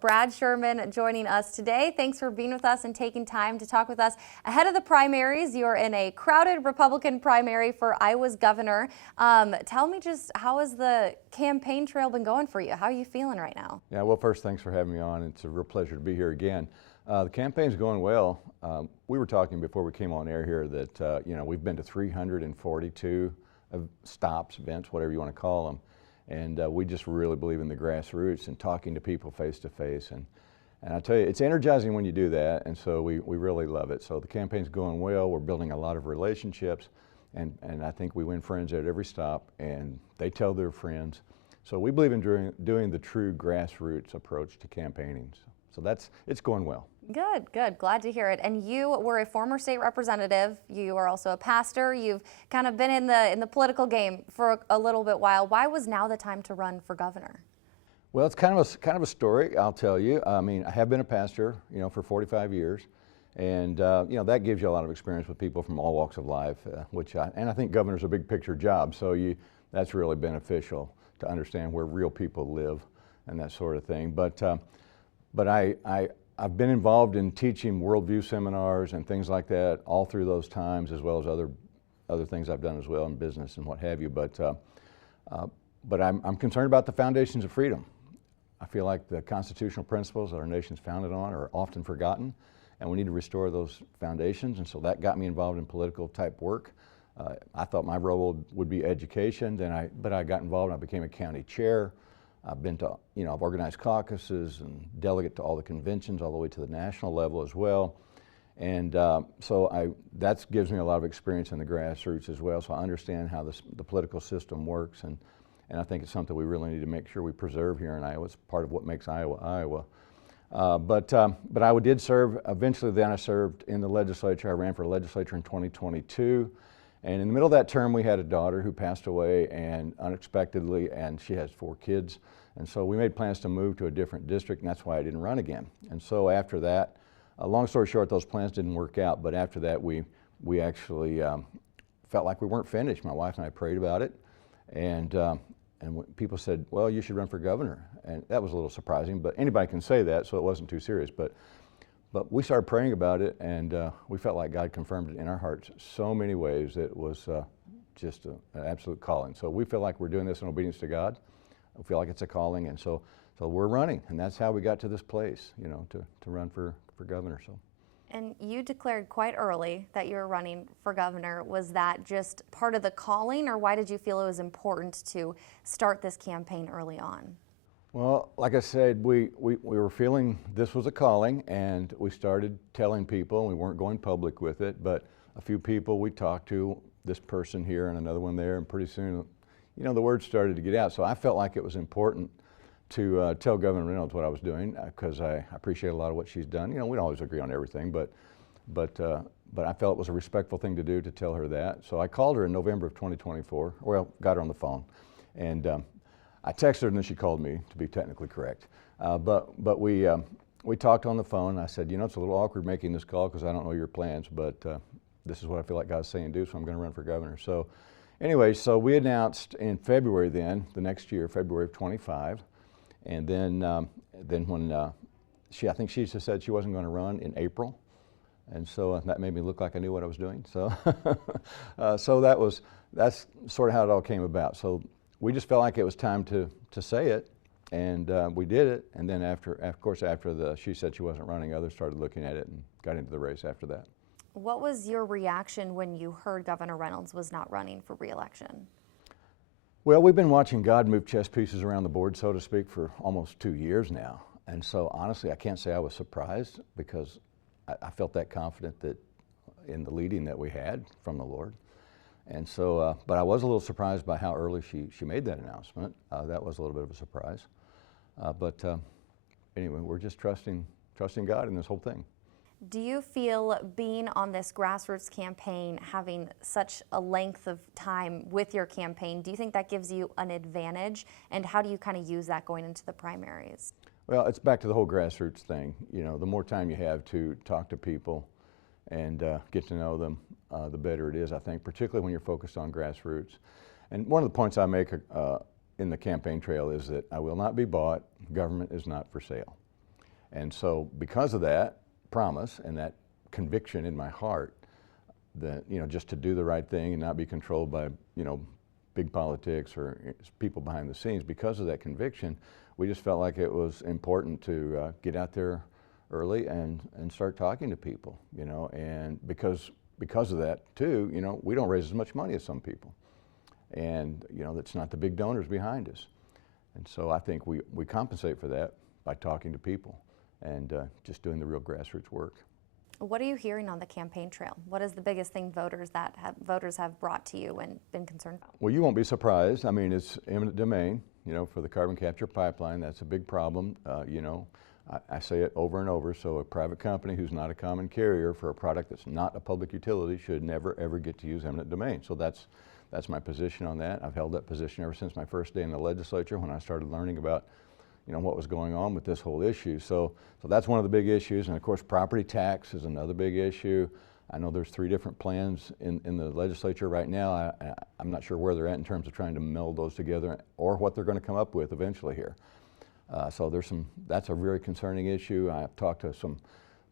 Brad Sherman joining us today. Thanks for being with us and taking time to talk with us ahead of the primaries. You're in a crowded Republican primary for Iowa's governor. Tell me just how has the campaign trail been going for you? How are you feeling right now? Yeah, well, first, thanks for having me on. It's a real pleasure to be here again. The campaign's going well. We were talking before we came on air here that we've been to 342 stops, events, whatever you want to call them. And we just really believe in the grassroots and talking to people face to face. And I tell you, it's energizing when you do that, and so we really love it. So the campaign's going well. We're building a lot of relationships, and I think we win friends at every stop, and they tell their friends. So we believe in doing the true grassroots approach to campaigning. So it's going well. Good, good. Glad to hear it. And you were a former state representative. You are also a pastor. You've kind of been in the political game for a little bit while. Why was now the time to run for governor? Well, it's kind of a story, I'll tell you. I mean, I have been a pastor, for 45 years, and that gives you a lot of experience with people from all walks of life, and I think governor's a big picture job, so that's really beneficial to understand where real people live and that sort of thing. But I've been involved in teaching worldview seminars and things like that all through those times, as well as other things I've done as well in business and what have you. But I'm concerned about the foundations of freedom. I feel like the constitutional principles that our nation's founded on are often forgotten, and we need to restore those foundations. And so that got me involved in political type work. I thought my role would be education. But I got involved and I became a county chair. I've been to, I've organized caucuses and delegate to all the conventions all the way to the national level as well. And that gives me a lot of experience in the grassroots as well. So I understand how the political system works, and I think it's something we really need to make sure we preserve here in Iowa. It's part of what makes Iowa, Iowa. But I did serve, eventually then I served in the legislature. I ran for legislature in 2022. And in the middle of that term, we had a daughter who passed away and unexpectedly, and she has 4 kids. And so we made plans to move to a different district, and that's why I didn't run again. And so after that, long story short, those plans didn't work out. But after that, we actually felt like we weren't finished. My wife and I prayed about it, and people said, well, you should run for governor. And that was a little surprising, but anybody can say that, so it wasn't too serious. But we started praying about it, and we felt like God confirmed it in our hearts so many ways. It was just an absolute calling. So we feel like we're doing this in obedience to God. We feel like it's a calling, and so we're running, and that's how we got to this place, to run for governor. So. And you declared quite early that you were running for governor. Was that just part of the calling, or why did you feel it was important to start this campaign early on? Well, like I said, we were feeling this was a calling, and we started telling people. We weren't going public with it, but a few people we talked to, this person here and another one there, and pretty soon, the word started to get out. So I felt like it was important to tell Governor Reynolds what I was doing, because I appreciate a lot of what she's done. We don't always agree on everything, but I felt it was a respectful thing to do to tell her that. So I called her in November of 2024. Well, got her on the phone, and I texted her, and then she called me, to be technically correct. But we talked on the phone. I said, it's a little awkward making this call because I don't know your plans, but this is what I feel like God's saying do, so I'm going to run for governor. So anyway, so we announced in February then, the next year, February of 25, and then when I think she just said she wasn't going to run in April, and so that made me look like I knew what I was doing. So that's sort of how it all came about. So we just felt like it was time to say it, and we did it. And then after she said she wasn't running, others started looking at it and got into the race after that. What was your reaction when you heard Governor Reynolds was not running for re-election? Well, we've been watching God move chess pieces around the board, so to speak, for almost 2 years now. And so honestly, I can't say I was surprised, because I felt that confident that in the leading that we had from the Lord. And so, but I was a little surprised by how early she made that announcement. That was a little bit of a surprise. But anyway, we're just trusting God in this whole thing. Do you feel being on this grassroots campaign, having such a length of time with your campaign, do you think that gives you an advantage? And how do you kind of use that going into the primaries? Well, it's back to the whole grassroots thing. The more time you have to talk to people and get to know them, the better it is, I think, particularly when you're focused on grassroots. And one of the points I make in the campaign trail is that I will not be bought. Government is not for sale. And so because of that promise and that conviction in my heart that, just to do the right thing and not be controlled by, big politics or people behind the scenes, because of that conviction, we just felt like it was important to get out there early and start talking to people, and because of that too, we don't raise as much money as some people. And, that's not the big donors behind us. And so I think we compensate for that by talking to people and just doing the real grassroots work. What are you hearing on the campaign trail? What is the biggest thing voters have brought to you and been concerned about? Well, you won't be surprised. I mean, it's eminent domain, for the carbon capture pipeline. That's a big problem. I say it over and over. So a private company who's not a common carrier for a product that's not a public utility should never, ever get to use eminent domain. So that's my position on that. I've held that position ever since my first day in the legislature when I started learning about what was going on with this whole issue. So that's one of the big issues. And of course, property tax is another big issue. I know there's 3 different plans in the legislature right now. I'm not sure where they're at in terms of trying to meld those together or what they're going to come up with eventually here. So that's a very concerning issue. I've talked to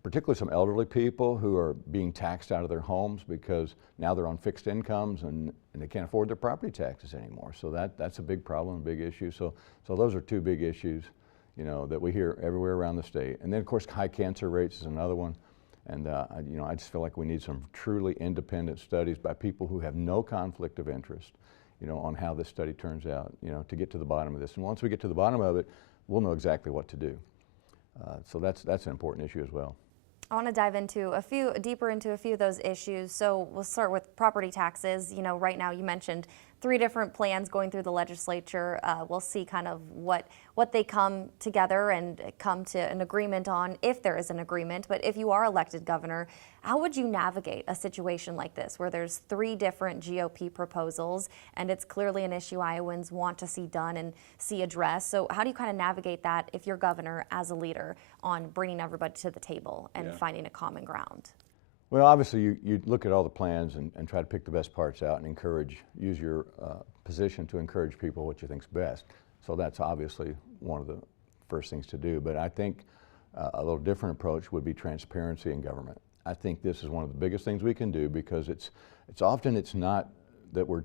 particularly some elderly people who are being taxed out of their homes because now they're on fixed incomes and they can't afford their property taxes anymore. So that's a big problem, a big issue. So those are 2 big issues, that we hear everywhere around the state. And then of course high cancer rates is another one. And I just feel like we need some truly independent studies by people who have no conflict of interest, on how this study turns out, to get to the bottom of this. And once we get to the bottom of it, we'll know exactly what to do. So that's an important issue as well. I want to dive deeper into a few of those issues. So we'll start with property taxes. Right now you mentioned 3 different plans going through the legislature. We'll see kind of what they come together and come to an agreement on, if there is an agreement. But if you are elected governor, how would you navigate a situation like this where there's 3 different GOP proposals and it's clearly an issue Iowans want to see done and see addressed? So how do you kind of navigate that if you're governor as a leader on bringing everybody to the table and finding a common ground? Well, obviously, you look at all the plans and try to pick the best parts out and use your position to encourage people what you think's best. So that's obviously one of the first things to do. But I think a little different approach would be transparency in government. I think this is one of the biggest things we can do because it's not that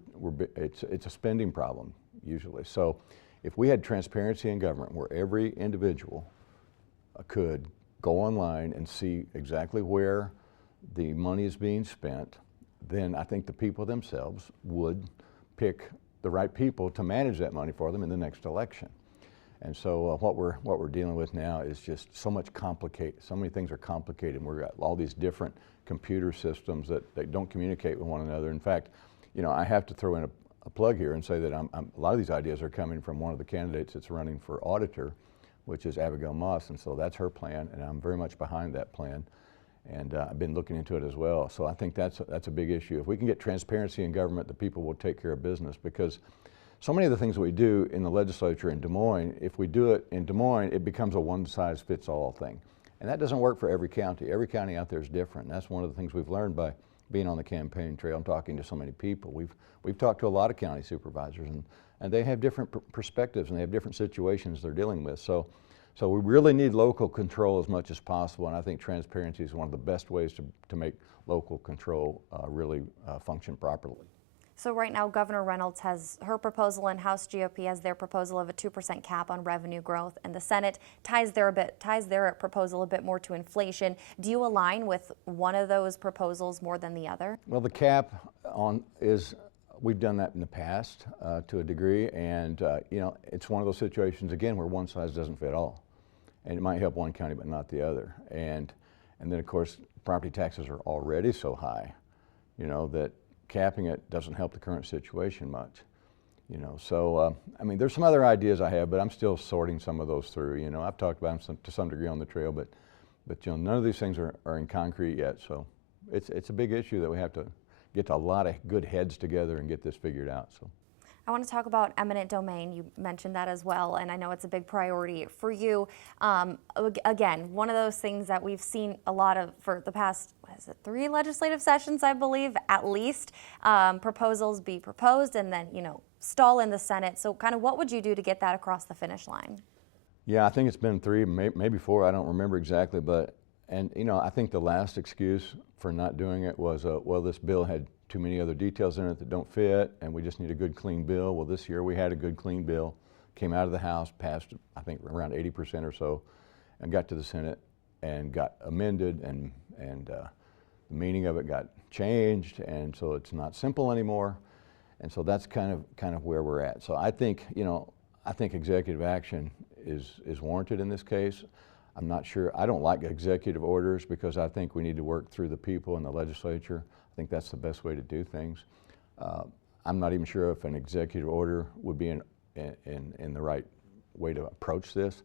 it's a spending problem usually. So if we had transparency in government where every individual could go online and see exactly where the money is being spent, then I think the people themselves would pick the right people to manage that money for them in the next election. And so what we're dealing with now is just so many things are complicated. We've got all these different computer systems that don't communicate with one another. In fact, I have to throw in a plug here and say that a lot of these ideas are coming from one of the candidates that's running for auditor, which is Abigail Moss, and so that's her plan, and I'm very much behind that plan. And I've been looking into it as well. So I think that's a big issue. If we can get transparency in government, the people will take care of business, because so many of the things that we do in the legislature in Des Moines, if we do it in Des Moines, it becomes a one-size-fits-all thing. And that doesn't work for every county. Every county out there is different. And that's one of the things we've learned by being on the campaign trail and talking to so many people. We've talked to a lot of county supervisors, and they have different perspectives and they have different situations they're dealing with. So we really need local control as much as possible, and I think transparency is one of the best ways to make local control really function properly. So right now, Governor Reynolds has her proposal and House GOP has their proposal of a 2% cap on revenue growth, and the Senate ties their proposal a bit more to inflation. Do you align with one of those proposals more than the other? Well, the cap we've done that in the past to a degree, and it's one of those situations again where one size doesn't fit all, and it might help one county but not the other. And then of course property taxes are already so high, that capping it doesn't help the current situation much. So I mean, there's some other ideas I have, but I'm still sorting some of those through. I've talked about them to some degree on the trail, but none of these things are in concrete yet. So it's a big issue that we have to get a lot of good heads together and get this figured out. So I want to talk about eminent domain. You mentioned that as well, and I know it's a big priority for you. Again, one of those things that we've seen a lot of for the past, 3 legislative sessions, I believe, at least, proposals be proposed and then, stall in the Senate. So kind of what would you do to get that across the finish line? Yeah, I think it's been 3, maybe 4, I don't remember exactly, but, and you know, I think the last excuse for not doing it was, well, this bill had too many other details in it that don't fit, and we just need a good, clean bill. Well, this year we had a good, clean bill, came out of the House, passed, I think, around 80% or so, and got to the Senate and got amended, and the meaning of it got changed, and so it's not simple anymore, and so that's kind of where we're at. So I think, you know, I think executive action is warranted in this case. I'm not sure, I don't like executive orders because I think we need to work through the people in the legislature. I think that's the best way to do things. I'm not even sure if an executive order would be in the right way to approach this,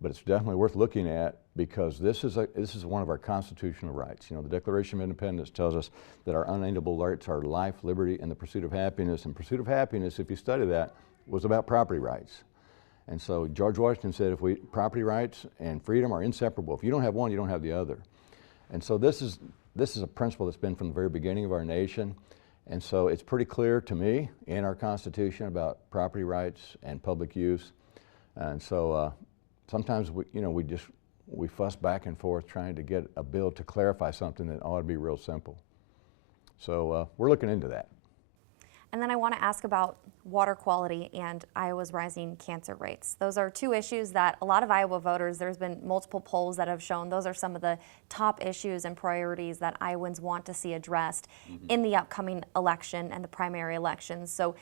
but it's definitely worth looking at because this is one of our constitutional rights. You know, the Declaration of Independence tells us that our unalienable rights are life, liberty, and the pursuit of happiness. And pursuit of happiness, if you study that, was about property rights. And so George Washington said property rights and freedom are inseparable. If you don't have one, you don't have the other. And so this is a principle that's been from the very beginning of our nation. And so it's pretty clear to me in our Constitution about property rights and public use. And so sometimes we fuss back and forth trying to get a bill to clarify something that ought to be real simple. So we're looking into that. And then I want to ask about water quality and Iowa's rising cancer rates. Those are two issues that a lot of Iowa voters, there's been multiple polls that have shown those are some of the top issues and priorities that Iowans want to see addressed in the upcoming election and the primary elections. So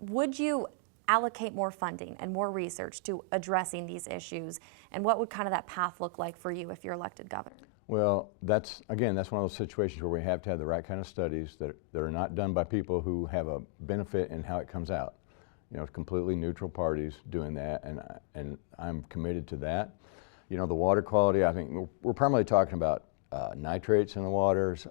would you allocate more funding and more research to addressing these issues? And what would kind of that path look like for you if you're elected governor? Well, that's one of those situations where we have to have the right kind of studies that are not done by people who have a benefit in how it comes out. You know, completely neutral parties doing that, and I'm committed to that. You know, the water quality, I think we're primarily talking about nitrates in the waters.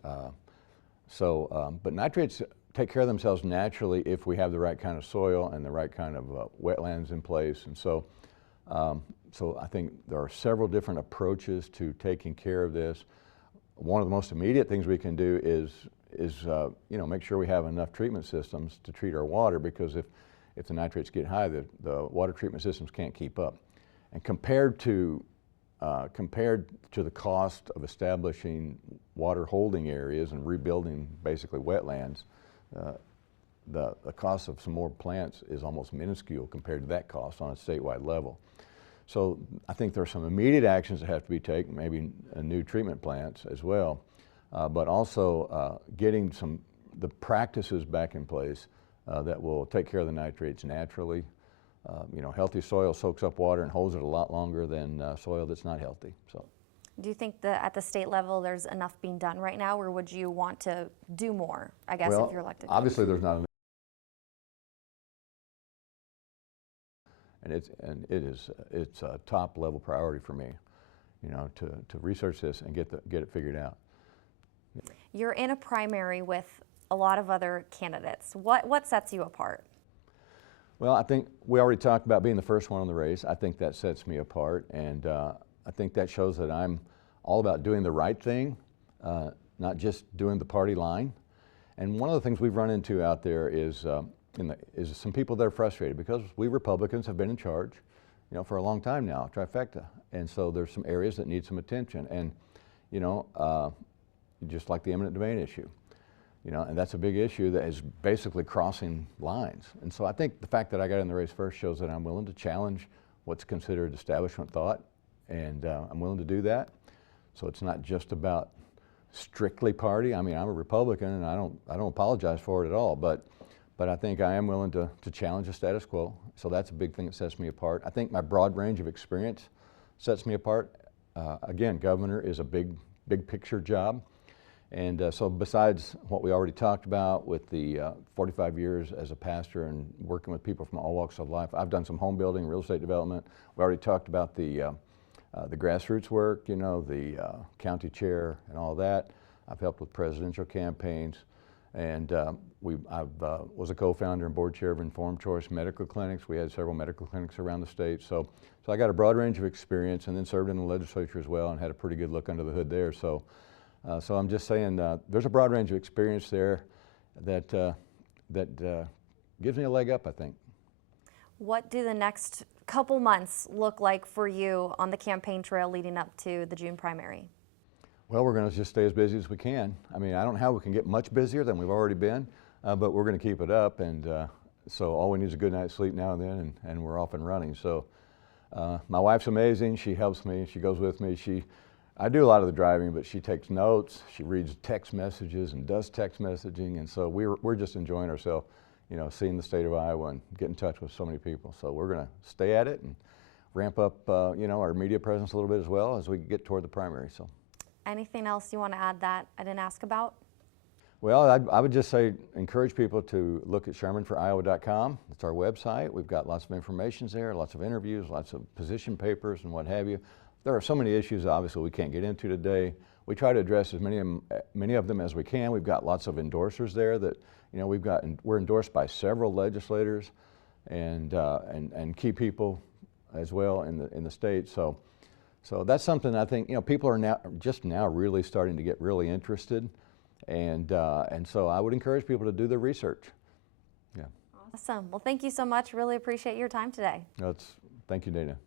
But nitrates take care of themselves naturally if we have the right kind of soil and the right kind of wetlands in place. And so I think there are several different approaches to taking care of this. One of the most immediate things we can do is make sure we have enough treatment systems to treat our water, because if the nitrates get high, the water treatment systems can't keep up. And compared to the cost of establishing water holding areas and rebuilding basically wetlands, the cost of some more plants is almost minuscule compared to that cost on a statewide level. So I think there are some immediate actions that have to be taken, maybe new treatment plants as well, but also getting the practices back in place that will take care of the nitrates naturally. You know, healthy soil soaks up water and holds it a lot longer than soil that's not healthy. So, do you think that at the state level there's enough being done right now, or would you want to do more, I guess, if you're elected? Obviously there's not enough. And it's a top level priority for me, you know, to research this and get it figured out. You're in a primary with a lot of other candidates. What sets you apart? Well, I think we already talked about being the first one in the race. I think that sets me apart, and I think that shows that I'm all about doing the right thing, not just doing the party line. And one of the things we've run into out there is some people that are frustrated because we Republicans have been in charge, you know, for a long time now, trifecta. And so there's some areas that need some attention. And, you know, just like the eminent domain issue, you know, and that's a big issue that is basically crossing lines. And so I think the fact that I got in the race first shows that I'm willing to challenge what's considered establishment thought, and I'm willing to do that. So it's not just about strictly party. I mean, I'm a Republican, and I don't apologize for it at all, but I think I am willing to challenge the status quo. So that's a big thing that sets me apart. I think my broad range of experience sets me apart. Again, governor is a big picture job. And so besides what we already talked about with the 45 years as a pastor and working with people from all walks of life, I've done some home building, real estate development. We already talked about the grassroots work, you know, the county chair and all that. I've helped with presidential campaigns. And I was a co-founder and board chair of Informed Choice Medical Clinics. We had several medical clinics around the state. So I got a broad range of experience, and then served in the legislature as well and had a pretty good look under the hood there. So I'm just saying there's a broad range of experience there that gives me a leg up, I think. What do the next couple months look like for you on the campaign trail leading up to the June primary? Well, we're going to just stay as busy as we can. I mean, I don't know how we can get much busier than we've already been, but we're going to keep it up. And so all we need is a good night's sleep now and then, and we're off and running. So my wife's amazing. She helps me. She goes with me. I do a lot of the driving, but she takes notes. She reads text messages and does text messaging. And so we're just enjoying ourselves, you know, seeing the state of Iowa and get in touch with so many people. So we're going to stay at it and ramp up, you know, our media presence a little bit as well as we get toward the primary. So. Anything else you want to add that I didn't ask about? Well, I would just say encourage people to look at ShermanForIowa.com. It's our website. We've got lots of information there, lots of interviews, lots of position papers and what have you. There are so many issues obviously we can't get into today. We try to address as many of them as we can. We've got lots of endorsers there that, you know, we're endorsed by several legislators and key people as well in the state. So that's something I think, you know, people are now really starting to get really interested, and so I would encourage people to do their research. Yeah. Awesome. Well, thank you so much. Really appreciate your time today. Thank you, Dana.